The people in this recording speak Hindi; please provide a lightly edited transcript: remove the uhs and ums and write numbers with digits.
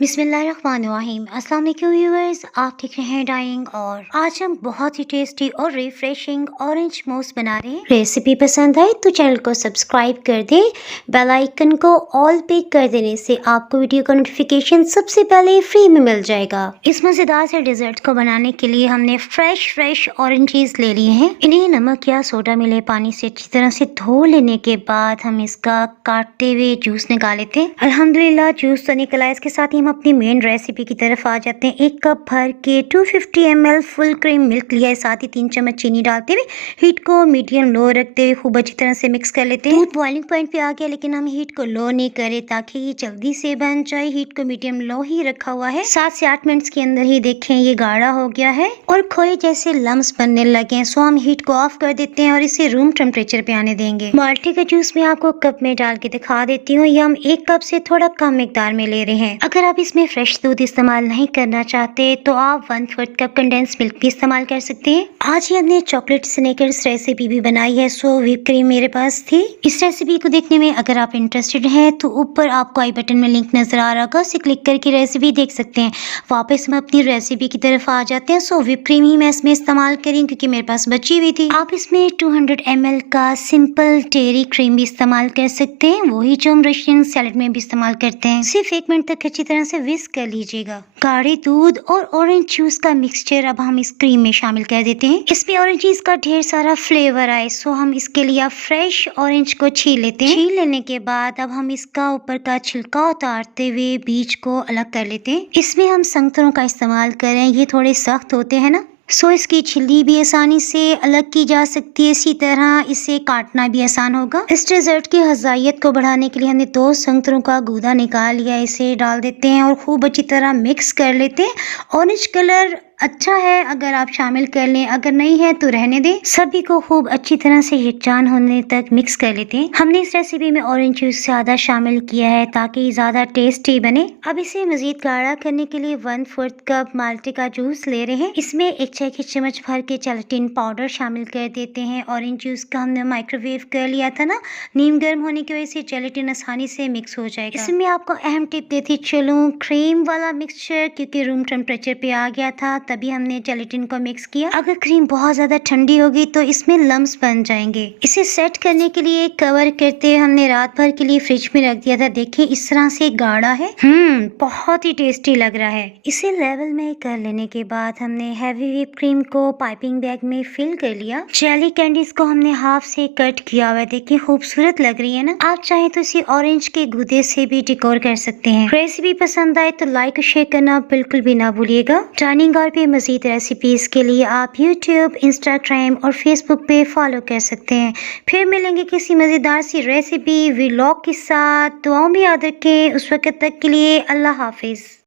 बिस्मिल्लाहिर्रहमानिर्रहीम। अस्सलाम वालेकुम व्यूअर्स, आप देख रहे हैं डाइंग और आज हम बहुत ही टेस्टी और रिफ्रेशिंग ऑरेंज मूस बना रहे हैं। रेसिपी पसंद आए तो चैनल को सब्सक्राइब कर दें। बेल आइकन को ऑल पे कर देने से आपको वीडियो का नोटिफिकेशन सबसे पहले फ्री में मिल जाएगा। इस मजेदार से डिजर्ट को बनाने के लिए हमने फ्रेश ऑरेंजेस ले लिए हैं। इन्हें नमक या सोडा मिले पानी से अच्छी तरह से धो लेने के बाद हम इसका काटते हुए जूस निकाल लेते हैं। अल्हम्दुलिल्लाह जूस तो निकला है। इसके साथ ही हम अपनी मेन रेसिपी की तरफ आ जाते हैं। 1 कप भर के 250 ml फुल क्रीम मिल्क लिया है, साथ ही 3 चम्मच चीनी डालते हुए हीट को मीडियम लो रखते हुए खूब अच्छी तरह से मिक्स कर लेते हैं। दूध बॉइलिंग पॉइंट पे आ गया, लेकिन हम हीट को लो नहीं करें ताकि ये जल्दी से बन जाए। हीट को मीडियम लो ही रखा हुआ है। 7 से 8 मिनट्स के अंदर ही देखें ये गाढ़ा हो गया है और खोए जैसे लम्स बनने लगे हैं। सो हम हीट को ऑफ कर देते हैं और इसे रूम टेम्परेचर पे आने देंगे। माल्टे का जूस मैं आपको कप में डाल के दिखा देती हूँ। ये हम 1 कप से थोड़ा कम मिकदार में ले रहे हैं। अगर आप इसमें फ्रेश दूध इस्तेमाल नहीं करना चाहते तो आप 1/4 कप कंडेंस मिल्क भी इस्तेमाल कर सकते हैं। आज ही हमने चॉकलेट स्नेकर्स रेसिपी भी बनाई है। सो व्हिप क्रीम मेरे पास थी। इस रेसिपी को देखने में अगर आप इंटरेस्टेड हैं तो ऊपर आपको आई बटन में लिंक नजर आ रहा होगा, उसे क्लिक करके रेसिपी देख सकते हैं। वापस हम अपनी रेसिपी की तरफ आ जाते हैं। सो व्हिप क्रीम ही मैं इसमें इस्तेमाल करी क्योंकि मेरे पास बची हुई थी। आप इसमें 200 ml का सिंपल डेयरी क्रीम भी इस्तेमाल कर सकते हैं, वही जो हम रशियन सैलेड में भी इस्तेमाल करते हैं। सिर्फ 1 मिनट तक अच्छी तरह से विस्क कर लीजिएगा। गाढ़े दूध और ऑरेंज जूस का मिक्सचर अब हम इस क्रीम में शामिल कर देते हैं। इसमें ऑरेंजेस का ढेर सारा फ्लेवर आए, सो हम इसके लिए फ्रेश ऑरेंज को छील लेते हैं। छील लेने के बाद अब हम इसका ऊपर का छिलका उतारते हुए बीज को अलग कर लेते हैं। इसमें हम संतरों का इस्तेमाल करें, ये थोड़े सख्त होते हैं ना, सो इसकी छिल्ली भी आसानी से अलग की जा सकती है। इसी तरह इसे काटना भी आसान होगा। इस डेजर्ट की हजायत को बढ़ाने के लिए हमने 2 संतरों का गूदा निकाल लिया, इसे डाल देते हैं और खूब अच्छी तरह मिक्स कर लेते हैं। ऑरेंज कलर अच्छा है अगर आप शामिल कर लें, अगर नहीं है तो रहने दें। सभी को खूब अच्छी तरह से यकजान होने तक मिक्स कर लेते हैं। हमने इस रेसिपी में ऑरेंज जूस ज्यादा शामिल किया है ताकि ज्यादा टेस्टी बने। अब इसे मजीद गाढ़ा करने के लिए 1/4 कप माल्टे का जूस ले रहे हैं। इसमें 1 चाय की चम्मच भर के जेलेटिन पाउडर शामिल कर देते हैं। ऑरेंज जूस का हमने माइक्रोवेव कर लिया था ना, नीम गर्म होने की वजह से जेलेटिन आसानी से मिक्स हो जाएगा। इसमें आपको अहम टिप देती चलूं, क्रीम वाला मिक्सचर क्योंकि रूम टेम्परेचर पे आ गया था तभी हमने जेलेटिन को मिक्स किया। अगर क्रीम बहुत ज्यादा ठंडी होगी तो इसमें लम्स बन जाएंगे। इसे सेट करने के लिए कवर करते हमने रात भर के लिए फ्रिज में रख दिया था। देखिए इस तरह से गाढ़ा है, बहुत ही टेस्टी लग रहा है। इसे लेवल में कर लेने के बाद हमने हैवी व्हिप क्रीम को पाइपिंग बैग में फिल कर लिया। जेली कैंडीज को हमने हाफ से कट किया हुआ है, देखिए खूबसूरत लग रही है ना। आप चाहे तो इसे ऑरेंज के गूदे से भी डेकोर कर सकते हैं। रेसिपी पसंद आए तो लाइक और शेयर करना बिल्कुल भी ना भूलिएगा। डाइनिंग और भी मजीद रेसिपीज के लिए आप YouTube, Instagram और Facebook पे फॉलो कर सकते हैं। फिर मिलेंगे किसी मजेदार सी रेसिपी व्लॉग के साथ। दुआओं में याद रखें। उस वक्त तक के लिए अल्लाह हाफिज।